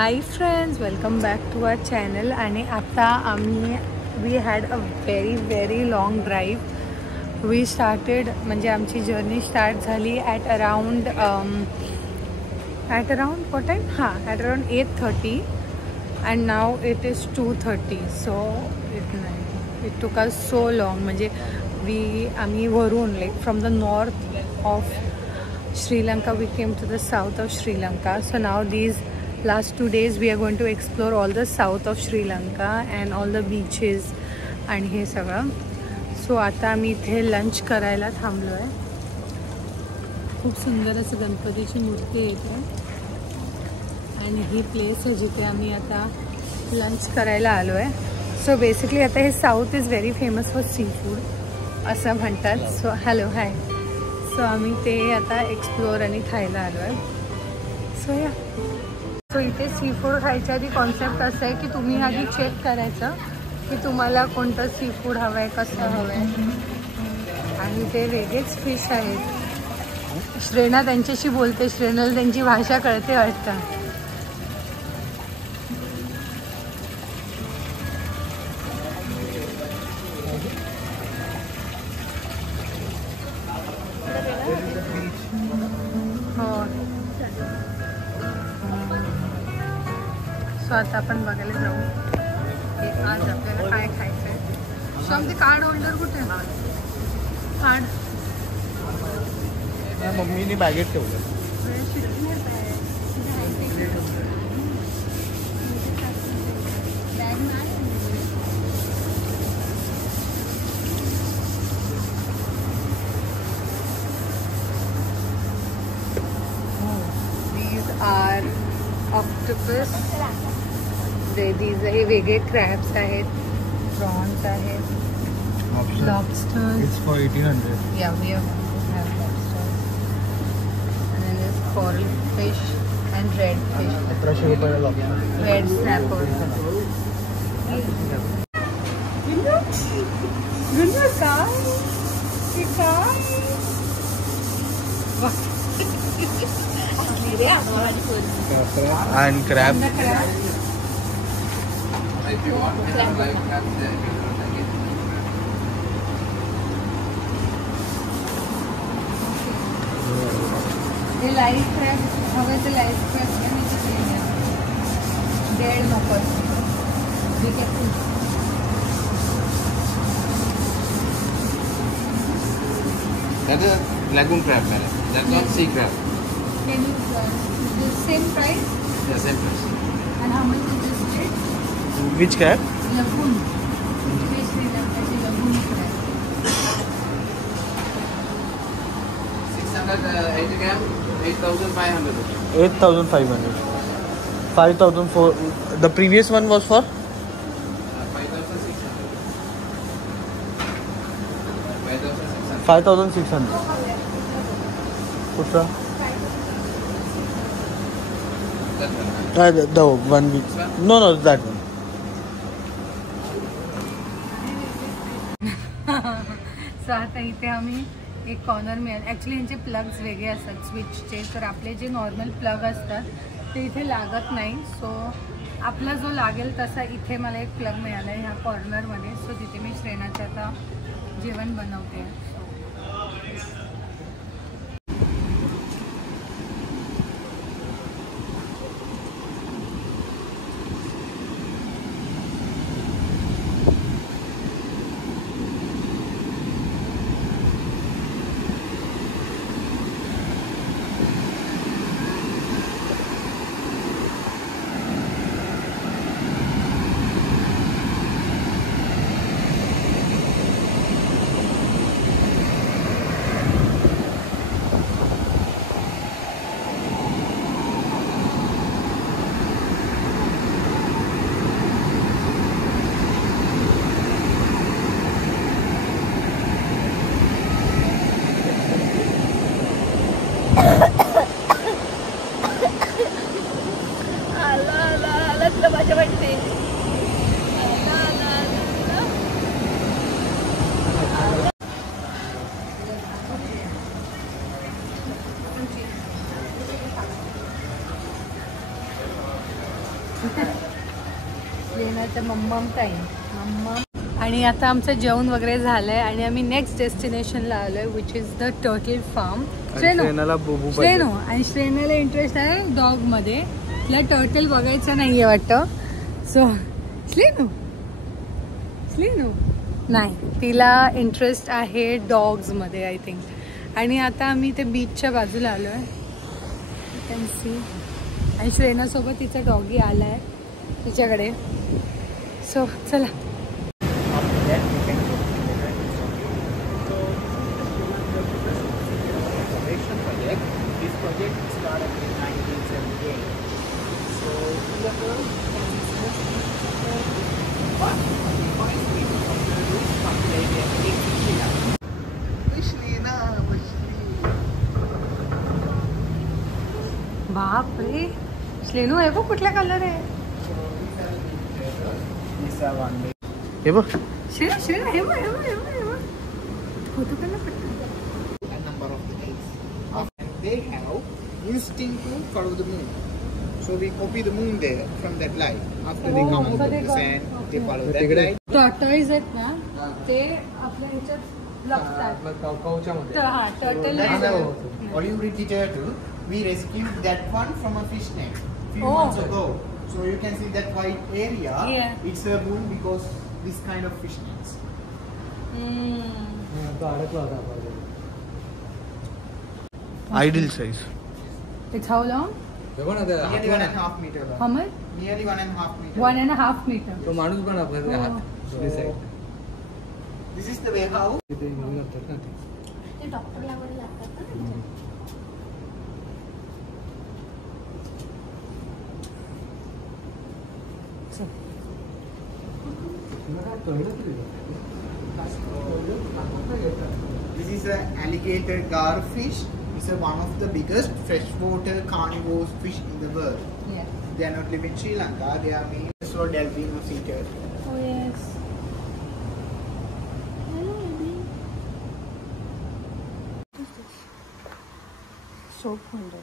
High friends, welcome back to our channel. आणि आता we had a very long drive. We started म्हणजे आमची journey start झाली at around what time? At around 8:30 and now it is 2:30. So it took us so long. म्हणजे आम्ही वरून from the north of Sri Lanka we came to the south of Sri Lanka. So now these last 2 days we are going to explore all the south of Sri Lanka and all the beaches आणि हे सगळं. So आता आम्ही इथे lunch करायला थांबलो आहे. खूप सुंदर असं गणपतीची मूर्ती येते आणि ही प्लेस आहे जिथे आम्ही आता लंच करायला आलो आहे. सो बेसिकली आता हे south is very famous for sea food असं म्हणतात. So hello hi. सो आम्ही ते आता एक्सप्लोअर आणि खायला आलो आहे. सो इथे सी फूड खायच्या आधी कॉन्सेप्ट असं आहे की तुम्ही आधी चेक करायचं की तुम्हाला कोणतं सी फूड हवं आहे, कसं हवं आहे. आणि ते वेगळेच फिश आहेत. श्रेणा त्यांच्याशी बोलते. श्रेणाला त्यांची भाषा कळते वाटतं. हो. सो आता आपण बघायला जाऊ की आज आपल्याला काय खायचं आहे. सो आमचे कार्ड होल्डर कुठे? कार्ड मम्मीने बॅगेत ठेवलं. These are octopus. हे वेगळे क्रॅब्स आहेत, प्रॉन्स आहेत, lobsters. It's for 1800. Yeah, we have lobsters. And then there's coral fish and red fish. 1100 रुपयाला lobster. Red snapper. And crab. हे लाईव्ह क्रॅब हवे तर लाईव्ह क्रॅब घ्या. डेड नको. ठीक आहे. That is lagoon crab, madam. That's not sea crab. Can you the same price? The same price. And how much is this rate? Which crab? Lagoon. Fish lagoon crab. 680 gram, 8,500. 8,500. 5,004. The previous one was for 5,600. 5,600. Kutra? The one week. No, that one. So आता इथे आम्ही एक corner मिळालं. Actually यांचे plugs वेगळे असतात स्विचचे. तर आपले जे नॉर्मल प्लग असतात ते इथे लागत नाही. सो आपला जो लागेल तसा इथे मला एक प्लग मिळाला आहे ह्या कॉर्नरमध्ये. सो तिथे मी श्रेणाचं आता जेवण बनवते. श्रेनाचं मम्मम टाईम मम्मम. आणि आता आमचं जेवण वगैरे झालंय आणि आम्ही नेक्स्ट डेस्टिनेशनला आलोय which is the turtle farm. Shrenu आणि श्रेनाला इंटरेस्ट आहे डॉगमध्ये. तिला टर्टल बघायचं नाहीये वाटतं. सो श्रेनू नाही, तिला इंटरेस्ट आहे डॉग्समध्ये आय थिंक. आणि आता आम्ही ते बीचच्या बाजूला आलो आहे, यू कॅन सी. आणि श्रेनासोबत तिचा डॉगी आला आहे तिच्याकडे. सो चला. This project started in 1978. So, बापरे, श्रेनू आहे बघ कुठला कलर आहे. हे बघ श्रेना हे बघ फोटो काढला पटकन. a number of the days. They have instinct to follow the moon. So we copy the moon there from that light. After they come out of the sand, they follow that light. Tortoise आहेत ना, ते आपल्या ह्याच्यात लपतात. हा turtle. Oliveri turtle, we rescued that one from a fish tank few months ago. So you can see that white area. Yeah. It's a moon because this kind of fish tanks. Ideal size. It's how long? Nearly 1.5 meter long. How much? Nearly 1.5 meter. 1.5 meter. तो माणूस पण आपल्या हात दोन्ही side. This is the way how. तिथे घेऊन जातात ना ते. ते डॉक्टरला वगैरे लागतात ना. This is an alligator garfish. It's one of the biggest freshwater carnivorous fish in the world. Yeah. They are not live in Sri Lanka. They are mainly so delphino sea turtle. Oh yes. Hello, baby. What's this? Soap holder.